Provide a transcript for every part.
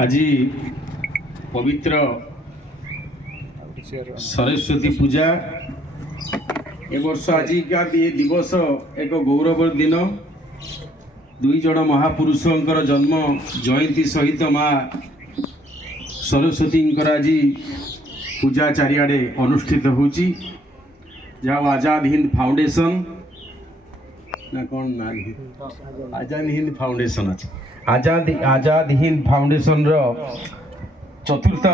आज पवित्र सरस्वती पूजा ए वर्ष आज का ये दिवस एक गौरव दिन दुई जन महापुरुषों जन्म जयंती सहित माँ सरस्वती आज पूजा चारिआडे अनुष्ठित होची जहाँ आजाद हिंद फाउंडेशन ना कौन ना आजाद हिंद फाउंडेशन अच्छे आजाद हिंद फाउंडेशन रो चतुर्थ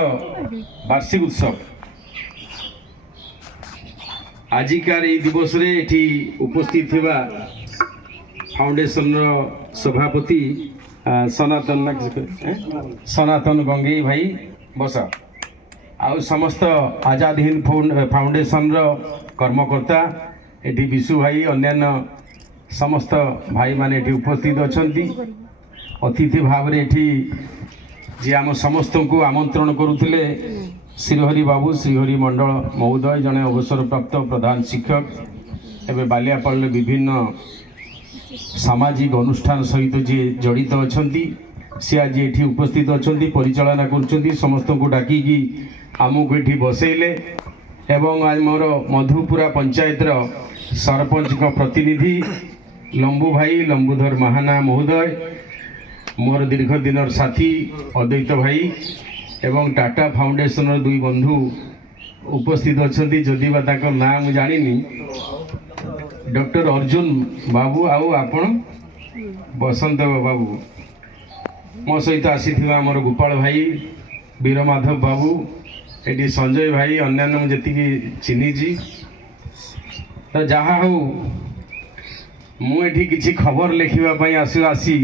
वार्षिक उत्सव आजिकार ये दिवस रे एठी उपस्थित थिबा फाउंडेशन रो सभापति सनातन गंगई भाई बसा आउ समस्त आजाद हिंद फाउंडेशन रो कर्मकर्ता एठी विशु भाई अन्यान्य समस्त भाई माने एठी उपस्थित अछंती अतिथि भाव जी आम समस्त को आमंत्रण करुले श्रीहरि बाबू श्रीहरि मंडल महोदय जड़े अवसर प्राप्त प्रधान शिक्षक एवं बालियापाल विभिन्न सामाजिक अनुष्ठान सहित जी जड़ित अच्छा सी आज ये उपस्थित अच्छा परिचालना कर समस्त को डाकिकी आमको ये बसैले एवं आज मोर मधुपुरा पंचायत सरपंच प्रतिनिधि लंबू भाई लंबूधर महाना महोदय मोर दीर्घ दिन साथी अद्वैत भाई एवं टाटा फाउंडेशन दुई बंधु उपस्थित अच्छा जदि ना मुझे जानी डॉक्टर अर्जुन बाबू आउ आपण बसंत बाबू मो सहित आसी आमर गोपाल भाई वीरमाधव बाबू ये संजय भाई अन्यान्य मुझे चिन्ही तो जहा हो मुझे किसी खबर लिखापी आसी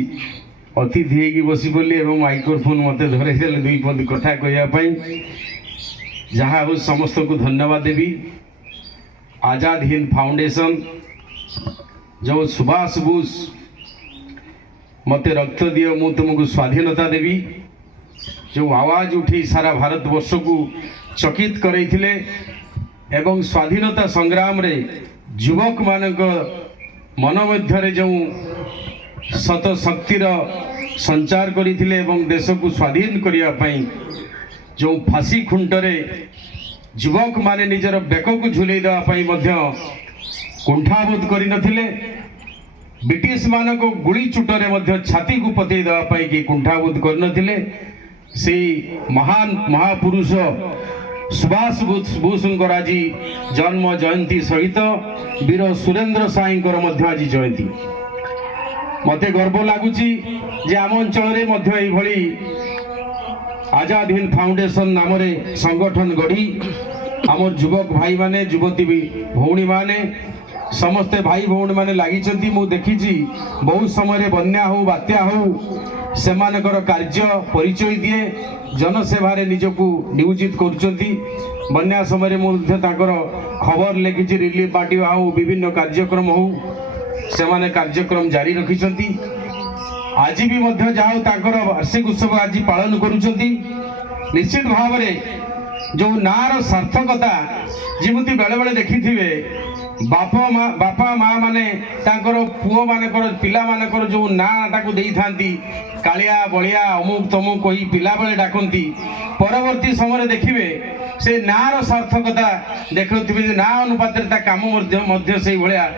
अतिथि हो बसी बोली एवं माइक्रोफोन मत धरई दे दुई पद कथा कहवाई जहाँ हो समस्त को धन्यवाद देवी आजाद हिंद फाउंडेशन जो सुभाष बोस मत रक्त दियो मु तुमको स्वाधीनता देवी जो आवाज उठी सारा भारत वर्ष को चकित करैथिले एवं स्वाधीनता संग्राम रे युवक मानक मन मध्य जो सत शक्तिर संचार करथिले एवं देश को स्वाधीन करने जो फांसी खुंटरे युवक माने निजर बेक को झुलै देवाई कुंठाबोध करनथिले ब्रिटिश मान को गुली चुटरे मध्य छाती को पतई देवाई कि कुंठाबोध करनथिले से महान महापुरुष सुभाष बोस आज जन्म जयंती सहित वीर सुरेंद्र साईं आज जयंती मते गर्व लगुच आम अंचल आजाद हिंद फाउंडेशन नाम संगठन गढ़ी आम युवक भाई माने युवती भौणी माने समस्ते भाई भौणी माने लगी मु देखी बहुत समय बन्या हो बात्या हो से कार्य परिचय दिए जनसेवारे निजको नियोजित कर समय खबर लिखी रिलीफ पार्टी हो विभिन्न कार्यक्रम हो से माने कार्यक्रम जारी रखिंट आज भी वार्षिक उत्सव आज पालन करुँच निश्चित भाव जो नार सार्थकता जमी बेले बेले देखी थे बापा माँ माने पुओ मानकर पिला मानकर जो ना कालिया बलिया अमुक तमुक कही पिला बेले डाकती परवर्ती समय देखिए से नार सार्थकता देखुवे ना अनुपात काम से भाया